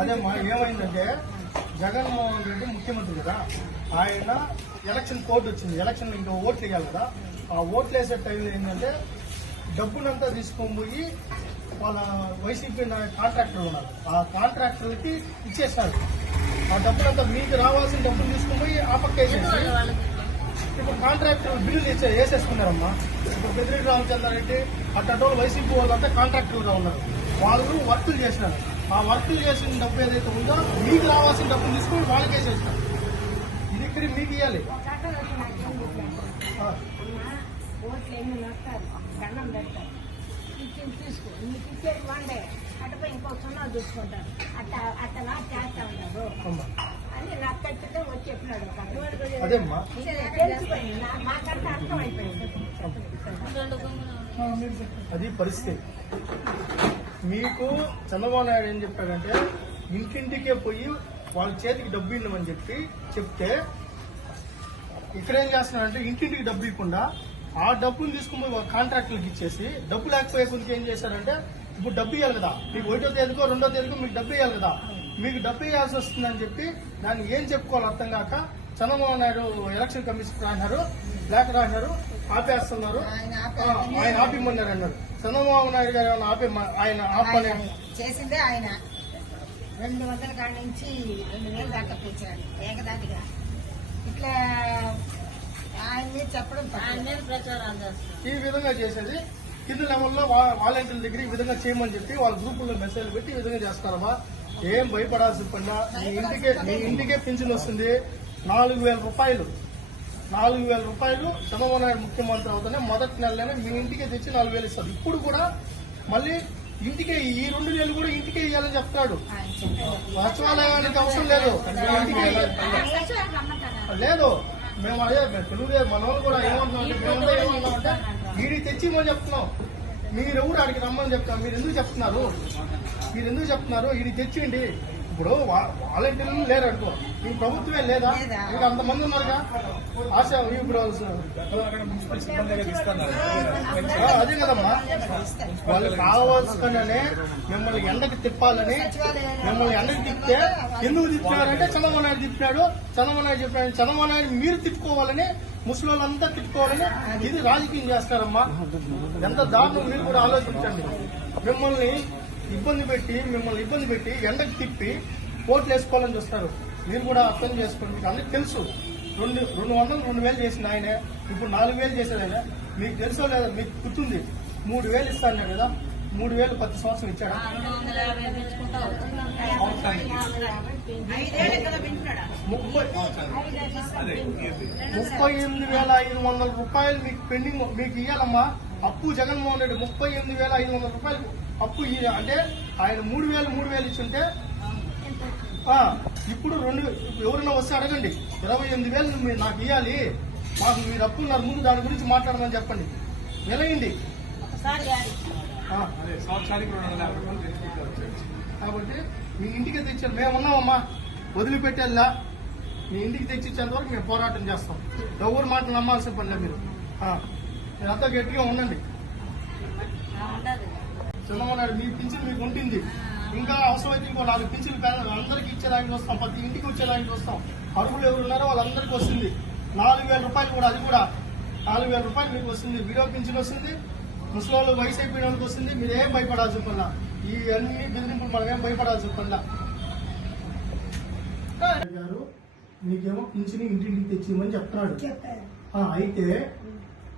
అదేమ్మా ఏమైందంటే జగన్మోహన్ రెడ్డి ముఖ్యమంత్రి కదా. ఆయన ఎలక్షన్ కోర్టు వచ్చింది. ఎలక్షన్ ఇంకా ఓట్లు వేయాలి కదా. ఆ ఓట్లు వేసే టైంలో ఏంటంటే డబ్బునంతా తీసుకొని పోయి వాళ్ళ వైసీపీ కాంట్రాక్టర్ ఉన్నారు. ఆ కాంట్రాక్టర్కి ఇచ్చేస్తారు ఆ డబ్బులంతా మీకు రావాల్సిన డబ్బులు తీసుకొని పోయి ఆ పక్క వేసేసి ఇప్పుడు కాంట్రాక్టర్ బిల్లులు ఇచ్చే వేసేసుకున్నారమ్మా. ఇప్పుడు పెద్దిరెడ్డి రామచంద్రారెడ్డి అట్టటోళ్ళు వైసీపీ వాళ్ళంతా కాంట్రాక్టర్గా ఉన్నారు. వాళ్ళు వర్కులు చేసినారు. ఆ వర్కులు చేసిన డబ్బు ఏదైతే ఉందో మీకు రావాల్సిన డబ్బులు తీసుకొని వాళ్ళకి వేసేస్తారు ఇది ఇక్కడ మీకు ఇవ్వాలి ఇచ్చింది తీసుకో. నీకు ఇచ్చేది వండే. అటుపై ఇంకో సున్నా చూసుకుంటారు. అట్ట అట్టలా చేస్తా ఉంటారు. అని నాకు వచ్చి చెప్పినాడు. అది పరిస్థితి. మీకు చంద్రబాబు నాయుడు ఏం చెప్పాడంటే ఇంటింటికే పోయి వాళ్ళ చేతికి డబ్బు ఇవ్వమని చెప్పి చెప్తే ఇక్కడ ఏం చేస్తున్నారంటే ఇంటింటికి డబ్బు ఇవ్వకుండా ఆ డబ్బులు తీసుకుని పోయి వాళ్ళ కాంట్రాక్టులకు ఇచ్చేసి డబ్బు లేకపోయే కొంచెం ఏం చేశారంటే ఇప్పుడు డబ్బు ఇవ్వాలి కదా మీకు ఒకటో తేదీకో రెండో తేదీకో మీకు డబ్బు ఇవ్వాలి కదా మీకు డబ్బు ఇవ్వాల్సి వస్తుందని చెప్పి దాన్ని ఏం చెప్పుకోవాలి అర్థం కాక చంద్రబాబు నాయుడు ఎలక్షన్ కమిషన్ రాసినారు లేఖ రాసినారు ఆపేస్తున్నారు. ఆయన ఆపిమ్మన్నారు అన్నారు. చంద్రబాబు నాయుడు గారు ఏమైనా ఆపి ఆయన ఆపని చేసిందే ఆయన. రెండు వందల కాడ నుంచి రెండు వేలు దాకా పెంచాడు ఏకదాటిగా. ఇట్లా ఆయన మీద చెప్పడం ఆయన మీద ప్రచారం చేస్తారు ఈ విధంగా చేసేది కింద లెవెల్లో వాలంటీర్ల దగ్గర ఈ విధంగా చేయమని చెప్పి వాళ్ళ గ్రూపుల్లో మెసేజ్ పెట్టి ఈ విధంగా చేస్తారమ్మా. ఏం భయపడాల్సిన పని మీ ఇంటికే మీ ఇంటికే పింఛన్ వస్తుంది. నాలుగు వేల రూపాయలు. నాలుగు వేల రూపాయలు చంద్రబాబు నాయుడు ముఖ్యమంత్రి అవుతానే మొదటి నెలలోనే మీ ఇంటికే తెచ్చి నాలుగు వేలు ఇస్తారు ఇప్పుడు కూడా మళ్ళీ ఇంటికే ఈ రెండు నెలలు కూడా ఇంటికే ఇవ్వాలని చెప్తాడు సచివాలయానికి అవసరం లేదు. ఇంటికే లేదు. మేము అదే తెలుగుదేశం మన వాళ్ళు కూడా ఏమంటున్నాం అంటే మేమంతా ఏమంటున్నామంటే వీడికి తెచ్చి మనం చెప్తున్నాం. మీరు ఎవరు ఆడికి రమ్మని చెప్తాం మీరు ఎందుకు చెప్తున్నారు? మీరు ఎందుకు చెప్తున్నారు? ఇది తెచ్చిండి ఇప్పుడు వాలంటీర్లు లేరు అనుకో మీ ప్రభుత్వమే లేదా? ఇంకా అంతమంది ఉన్నారుగా? ఆశ ఇప్పుడు అదే కదమ్మా. వాళ్ళు కావాల్సుకునే మిమ్మల్ని ఎండకి తిప్పాలని మిమ్మల్ని ఎండకి తిప్పితే ఎందుకు తిప్పినారంటే చంద్రబాబు నాయుడు తిప్పినాడు చంద్రబాబు నాయుడు చెప్పాడు చంద్రబాబు నాయుడు మీరు తిట్టుకోవాలని ముసలి వాళ్ళంతా తిట్టుకోవాలని ఇది రాజకీయం చేస్తారమ్మా. ఎంత దారుణం మీరు కూడా ఆలోచించండి. మిమ్మల్ని ఇబ్బంది పెట్టి మిమ్మల్ని ఇబ్బంది పెట్టి ఎండకి తిప్పి ఓట్లు వేసుకోవాలని చూస్తారు. మీరు కూడా అర్థం చేసుకోండి. మీకు అందరికి తెలుసు. రెండు రెండు వందలు రెండు వేలు చేసింది ఆయనే. ఇప్పుడు నాలుగు వేలు చేసేది ఆయన. మీకు తెలుసో లేదా మీకు గుర్తుంది. మూడు వేలు ఇస్తాను కదా. మూడు వేలు ప్రతి సంవత్సరం ఇచ్చాడా? ముప్పై ముప్పై ఎనిమిది వేల ఐదు వందల రూపాయలు మీకు పెండింగ్ మీకు ఇవ్వాలమ్మా అప్పు జగన్మోహన్ రెడ్డి ముప్పై ఎనిమిది వేల ఐదు వందల రూపాయలు. అప్పు అంటే ఆయన మూడు వేలు మూడు వేలు ఇచ్చుంటే ఇప్పుడు రెండు ఎవరైనా వస్తే అడగండి. ఇరవై ఎనిమిది వేలు మీరు నాకు ఇవ్వాలి మాకు మీరు అప్పు ఉన్నారు ముందు దాని గురించి మాట్లాడమని చెప్పండి. ఆ, కాబట్టి మీ ఇంటికి తెచ్చారు. మేము ఉన్నామమ్మా. వదిలిపెట్టేలా. మీ ఇంటికి తెచ్చిచ్చేంత వరకు మేము పోరాటం చేస్తాం. ఎవరు మాట నమ్మాల్సిన పనిలే మీరు. మీరంతా గట్టిగా ఉండండి. చంద్రబాబు నాయుడు మీ పింఛన్ మీకు ఉంటుంది. ఇంకా అవసరమైతే ఇంకో నాలుగు పింఛన్లు పేద అందరికి ఇచ్చేదానికి వస్తాం. ప్రతి ఇంటికి వచ్చేదానికి వస్తాం. అరుగులు ఎవరు ఉన్నారో వాళ్ళందరికీ వస్తుంది. నాలుగు వేల రూపాయలు కూడా అది కూడా నాలుగు వేల రూపాయలు మీకు వస్తుంది. వీడియో పింఛన్ వస్తుంది. ముసలి వయసు అయిపోయిన వాళ్ళకి వస్తుంది. మీరు ఏం భయపడాల్సిన పనిలా ఈ అన్ని బెదిరింపులు మనం ఏం భయపడాల్సిన పనిలా గారు మీకేమో పింఛన్ ఇంటింటికి తెచ్చిమని చెప్తున్నాడు. ఆ, అయితే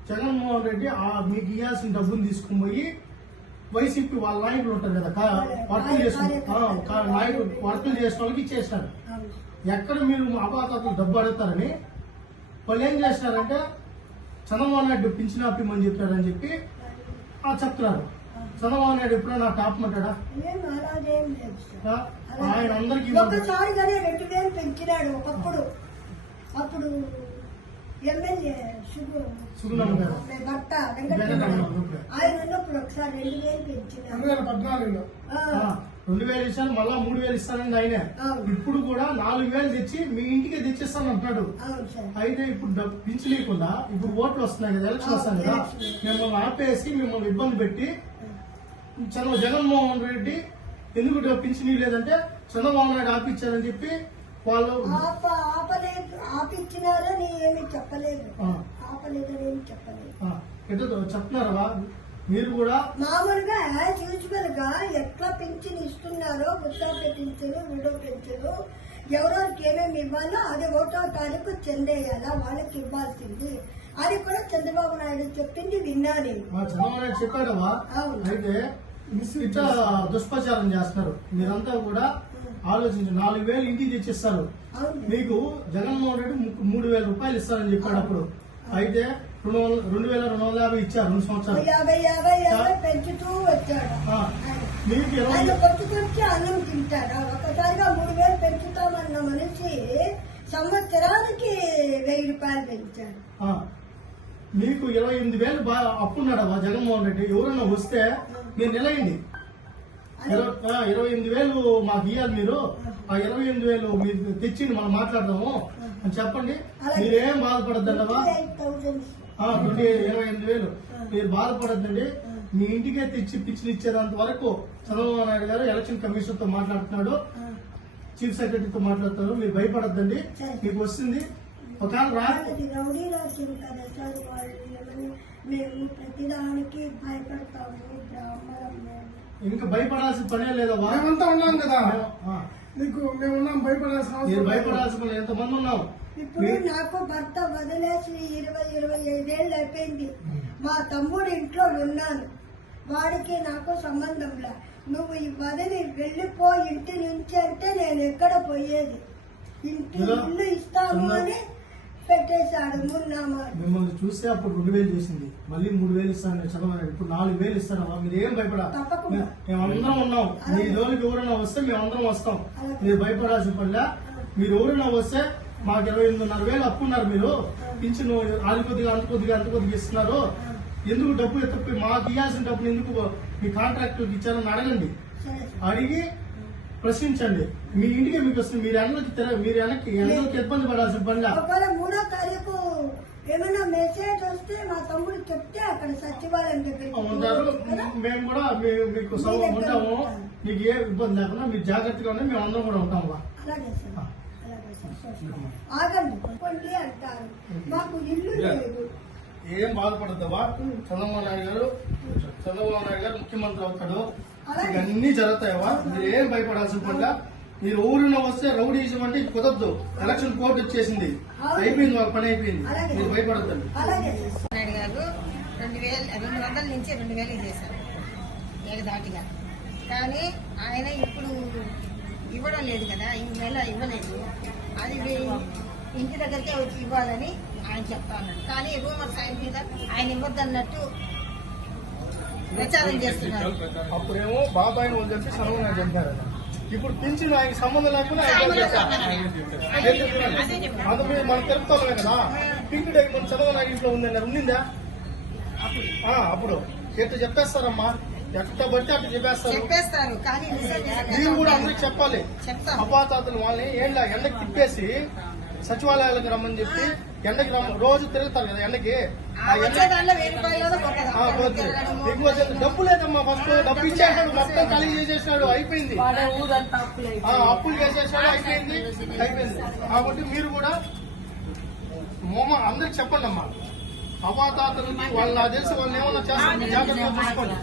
జగన్మోహన్ రెడ్డి ఆ మీకు ఇవ్వాల్సిన డబ్బులు తీసుకుని పోయి వైసీపీ వాళ్ళ నాయకులు ఉంటారు కదా వర్కులు చేసుకుని నాయకులు వర్కులు చేసిన వాళ్ళకి ఇచ్చేస్తారు ఎక్కడ మీరు అపాతాతలు డబ్బు అడుగుతారని వాళ్ళు ఏం చేస్తారంటే చంద్రబాబు నాయుడు పింఛన్ ఆపిమని చెప్పారని చెప్పి ఆ చెప్తున్నారు. చంద్రబాబు నాయుడు ఎప్పుడైనా నాకు ఆపమంటాడా ఆయన అందరికీ రెండు వేలు పెంచినాడు ఒకప్పుడు. అప్పుడు ఎమ్మెల్యే శుభు సుగుణమ్మ గారు. భర్త వెంకటరమణ. వెంకటరమణ గారు. ఆయన ఉన్నప్పుడు ఒకసారి రెండు వేలు రెండు ఇస్తాను మళ్ళా మూడు వేలు ఇస్తానండి ఆయన. ఇప్పుడు కూడా నాలుగు వేలు తెచ్చి మీ ఇంటికే తెచ్చిస్తాను అంటున్నాడు. అయితే ఇప్పుడు డబ్బు పింఛలేకుండా ఇప్పుడు ఓట్లు వస్తున్నాయి కదా ఎలక్షన్ వస్తాయి కదా మిమ్మల్ని ఆపేసి మిమ్మల్ని ఇబ్బంది పెట్టి చంద్ర జగన్మోహన్ రెడ్డి ఎందుకు పింఛన్ లేదంటే చంద్రబాబు నాయుడు ఆపిచ్చారని చెప్పి వాళ్ళు ఆప ఆపలేదు. ఆపిచ్చినారని ఏమి చెప్పలేదు. ఆపలేదని ఏమి చెప్పలేదు. ఎటు చెప్తున్నారా? మీరు కూడా? మామూలుగా యాజ్ యూజువల్గా ఎట్లా పెన్షన్ ఇస్తున్నారో వృద్ధాప్య పెన్షన్ విడో పెన్షన్ ఎవరెవరికి ఏమేమి ఇవ్వాలో అది ఒకటో తారీఖు చెందేయాలా? వాళ్ళకి ఇవ్వాల్సింది. అది కూడా చంద్రబాబు నాయుడు చెప్పింది విన్నా నేను. చంద్రబాబు నాయుడు చెప్పాడవా అవును. అయితే దుష్ప్రచారం చేస్తున్నారు. మీరంతా కూడా ఆలోచించి నాలుగు వేలు ఇంటికి తెచ్చిస్తారు. మీకు జగన్మోహన్ రెడ్డి మూడు వేల రూపాయలు ఇస్తారని చెప్పాడు అప్పుడు. అయితే రెండు వందల రెండు వేల రెండు వందల యాభై ఇచ్చారు రెండు సంవత్సరాలు. యాభై యాభై యాభై పెంచుతూ వచ్చాడు. మీకు ఇరవై కొంచెం అన్నం తింటాడా. ఒకసారిగా మూడు వేలు పెంచుతామన్న మనిషి సంవత్సరానికి వెయ్యి రూపాయలు పెంచాడు. మీకు ఇరవై ఎనిమిది వేలు బాగా అప్పున్నాడవా జగన్మోహన్ రెడ్డి. ఎవరన్నా వస్తే మీరు నిలయండి. ఇరవై ఎనిమిది వేలు మాకు ఇవ్వాలి మీరు. ఆ ఇరవై ఎనిమిది వేలు మీరు తెచ్చిండి మనం మాట్లాడదాము. అని చెప్పండి. మీరేం బాధపడద్దండవా ట్వంటీ ఇరవై ఎనిమిది వేలు. మీరు బాధపడద్దండి. మీ ఇంటికే తెచ్చి పిచ్చిని ఇచ్చేంత వరకు చంద్రబాబు నాయుడు గారు ఎలక్షన్ కమిషన్తో మాట్లాడుతున్నాడు చీఫ్ సెక్రటరీతో మాట్లాడుతున్నారు. మీరు భయపడద్దండి. మీకు వస్తుంది. ఒకవేళ మేము ప్రతిదానికి భయపడతాము బ్రాహ్మణం మేము ఇంకా భయపడాల్సిన పనే లేదమ్మా మేమంతా ఉన్నాం కదా. నీకు మేము ఉన్నాం భయపడాల్సిన అవసరం లేదు. భయపడాల్సిన పని ఎంతమంది ఉన్నాం ఇప్పుడు నాకు భర్త వదిలేసి ఇరవై ఇరవై ఐదేళ్ళు అయిపోయింది. మా తమ్ముడు ఇంట్లో ఉన్నాను వాడికి నాకు సంబంధం లే. నువ్వు ఈ వదిలి వెళ్ళిపో ఇంటి నుంచి అంటే నేను ఎక్కడ పోయేది? ఇంటి ఇలా ఇల్లు ఇస్తాను అని పెట్టేశాడు. మిమ్మల్ని చూస్తే అప్పుడు రెండు వేలు చేసింది. మళ్ళీ మూడు వేలు ఇస్తాను చదవలేదు. ఇప్పుడు నాలుగు వేలు ఇస్తానమ్మా మీరు ఏం భయపడా. మేమందరం ఉన్నాం. మీ జోలికి ఎవరైనా వస్తే మేమందరం వస్తాం. మీరు భయపడాల్సిన పనిలే మీరు ఎవరైనా వస్తే మాకు ఇరవై ఎనిమిదిన్నర వేలు అప్పున్నారు మీరు. పింఛను అది కొద్దిగా అంత కొద్దిగా అంత కొద్దిగా ఇస్తున్నారు ఎందుకు డబ్బు ఎత్తపోయి మాకు ఇవ్వాల్సిన డబ్బులు ఎందుకు మీ కాంట్రాక్టర్కి ఇచ్చారని అడగండి. అడిగి ప్రశ్నించండి. మీ ఇంటికి మీకు వస్తుంది. మీరు తిరగ మీరు వెనక్కి ఎండలకి ఇబ్బంది పడాల్సిన పనిలే? ఒకవేళ మూడో తారీఖు ఏమైనా మెసేజ్ వస్తే మా తమ్ముడు చెప్తే అక్కడ సచివాలయం ఉంటారు కదా? మేము కూడా మీకు ఉంటాము. మీకు ఏ ఇబ్బంది లేకుండా మీరు జాగ్రత్తగా ఉండి మేము అందరం కూడా ఉంటాము బా. అలాగే సార్. అలాగే సార్. ఆగండి. కొండి అంటారు. మాకు ఇల్లు లేదు. ఏం బాధపడద్దావా చంద్రబాబు నాయుడు గారు చంద్రబాబు నాయుడు గారు ముఖ్యమంత్రి అవుతాడు. ఇవన్నీ జరుగుతాయవా మీరు ఏం భయపడాల్సిన పనిలా మీరు ఊరిలో వస్తే రౌడీజం అంటే కుదరదు. ఎలక్షన్ కోర్టు వచ్చేసింది. అయిపోయింది వాళ్ళ పని అయిపోయింది. మీరు భయపడద్దండి. గారు రెండు వేలు రెండు వందల నుంచి రెండు వేలు చేశారు. ఏకదాటిగా కానీ ఆయన ఇప్పుడు ఇవ్వడం లేదు కదా. ఈ నెల ఇవ్వలేదు. అది ఇంటి దగ్గరికే వచ్చి ఇవ్వాలని ఆయన చెప్తా ఉన్నాడు. కానీ రూమర్స్ ఆయన మీద ఆయన ఇవ్వద్దన్నట్టు ప్రచారం చేస్తున్నారు. అప్పుడేమో బాబాయిని వదిలేసి నాయుడు చంపారు ఇప్పుడు పింఛన్ ఆయనకి సంబంధం లేకుండా ఆయన సంబంధం? అదే మీరు మనం తెలుపుతామే కదా. పింక్ డై మన చంద్రబాబు నాయుడు ఇంట్లో ఉందండి ఉండిందా? అప్పుడు. ఎట్లా చెప్పేస్తారమ్మా? ఎట్లా పడితే అట్లా చెప్పేస్తారు. మీరు కూడా అందరికి చెప్పాలి. అపాతాతలు వాళ్ళని ఏంట ఎండకి తిప్పేసి సచివాలయాలకు రమ్మని చెప్పి ఎండకి రమ్మ రోజు తిరుగుతారు కదా ఎండకి. డబ్బు లేదమ్మా ఫస్ట్ డబ్బు ఇచ్చేసాడు మొత్తం కలిగి చేసేసాడు అయిపోయింది. ఆ, అప్పులు చేసేసాడు అయిపోయింది అయిపోయింది. కాబట్టి మీరు కూడా మొమ్మ అందరికి చెప్పండి అమ్మా అవాతాతలకి వాళ్ళు తెలిసి వాళ్ళు ఏమన్నా చేస్తారు జాగ్రత్తగా చూసుకోండి.